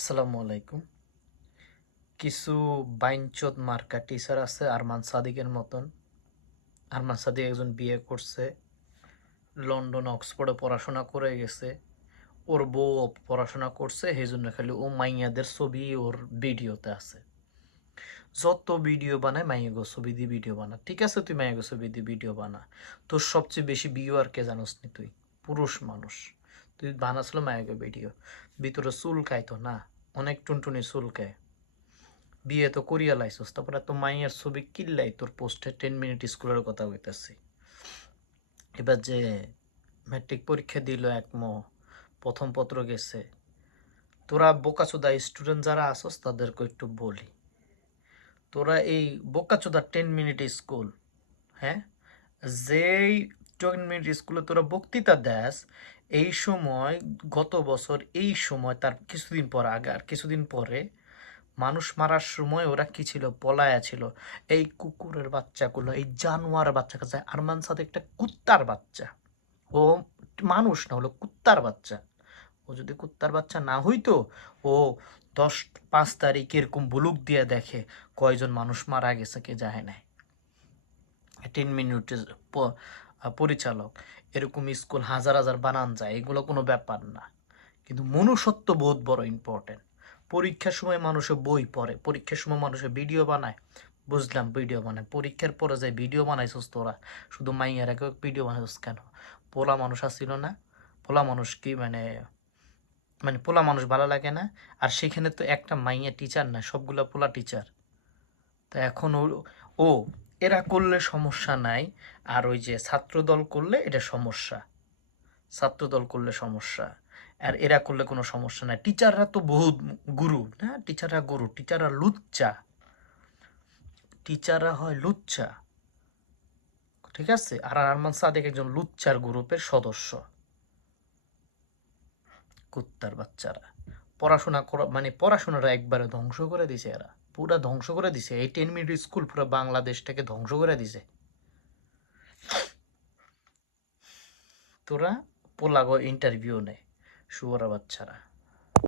আসসালামু আলাইকুম। কিছু বাইনচোদ মার্কা টিচার আছে আরমান সাদিকের মতন। আরমান সাদিক একজন বিয়ে করছে, লন্ডন অক্সফোর্ডে পড়াশোনা করে গেছে। ওর বউ পড়াশোনা করছে, সেই জন্য খালি ও মাইয়াদের ছবি ওর ভিডিওতে আছে। যত ভিডিও বানায় মাইয়াগো ছবি দিয়ে ভিডিও বানা। ঠিক আছে, তুই মাইয়াগো ছবি দিয়ে ভিডিও বানা। তোর সবচেয়ে বেশি ভিউয়ার কে জানোস নি? তুই পুরুষ মানুষ, তুই বানাসলো মাইয়াগো ভিডিও। ভিতরে চুল খাইতো না, অনেক টুনটুনি চুল খায়। বিয়ে তো করিয়া লাইছস, তারপরে তো মাইয়ের ছবি কিল্লাই তোর পোস্টে 10 মিনিট স্কুলের কথা হইতেছি। এবার যে ম্যাট্রিক পরীক্ষা দিল প্রথম পত্র গেছে, তোরা বোকাচোদা স্টুডেন্ট যারা আসস তাদেরকে একটু বলি, তোরা এই বোকাচোদা 10 মিনিট স্কুল, হ্যাঁ, যেই 10 মিনিট স্কুলে তোরা বক্তৃতা দেস, এই সময় গত বছর এই সময় তার কিছুদিন পর আগে আর কিছুদিন পরে মানুষ মারার সময় ওরা কি ছিল? পলায়া ছিল। এই কুকুরের বাচ্চাগুলো, এই জানোয়ার বাচ্চা কাছে। আরমান সাথে একটা কুত্তার বাচ্চা, ও মানুষ না, হলো কুত্তার বাচ্চা। ও যদি কুত্তার বাচ্চা না হইতো, ও 5 তারিখ এরকম বুলুক দিয়ে দেখে কয়জন মানুষ মারা গেছে, কে যায় নাই। 10 মিনিটের পরিচালক, এরকম স্কুল হাজার হাজার বানান যায়, এগুলো কোনো ব্যাপার না। কিন্তু মনুষ্যত্ব বহুত বড় ইম্পর্টেন্ট। পরীক্ষার সময় মানুষে বই পড়ে, পরীক্ষার সময় মানুষে ভিডিও বানায়। বুঝলাম ভিডিও বানায়, পরীক্ষার পরে যায় ভিডিও বানাইছস তোরা, শুধু মাইয়ার আগে ভিডিও বানাইছস কেন? পোলা মানুষ আসছিল না? পোলা মানুষ কি মানে মানে পোলা মানুষ ভালো লাগে না? আর সেখানে তো একটা মাইয়া টিচার না, সবগুলা পোলা টিচার। তা এখন ও এরা করলে সমস্যা নাই, আর ওই যে ছাত্রদল করলে এটা সমস্যা। ছাত্রদল করলে সমস্যা, আর এরা করলে কোনো সমস্যা নাই। টিচাররা তো বহুত গুরু না, টিচাররা গুরু, টিচাররা লুচ্চা, টিচাররা হয় লুচ্চা, ঠিক আছে? আর আরমান সাদেক একজন লুচ্চার গ্রুপের সদস্য। কুত্তার বাচ্চারা পড়াশোনা করা মানে পড়াশোনাটা একবারে ধ্বংস করে দিছে, এরা পুরা ধ্বংস করে দিছে। এই 10 মিনিট স্কুল পুরো বাংলাদেশটাকে ধ্বংস করে দিছে। তোরা পোলাগো ইন্টারভিউ নেয়, শুয়োরা বাচ্চারা।